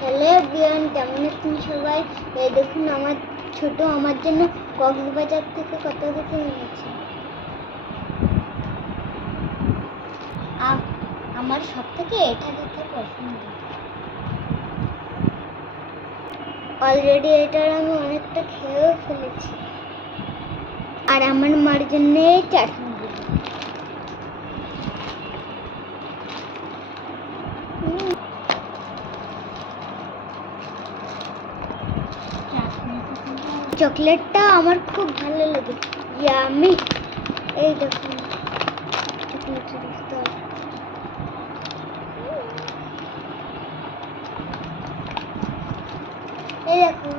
Hello everyone, কেমন আছেন সবাই? এই দেখুন আমার ছোট আমার জন্য কক্সবাজার থেকে কত কিছু এনেছে। আমার সব থেকে এটা দেখতে পছন্দ। অলরেডি এটার আমি অনেকটা খেয়েও ফেলেছি। আর আমার মার জন্য চাটনিগুলো। চকলেটটা আমার খুব ভালো লাগে, ইয়ামি। এই দেখুন চকলেটের স্তর। এই দেখুন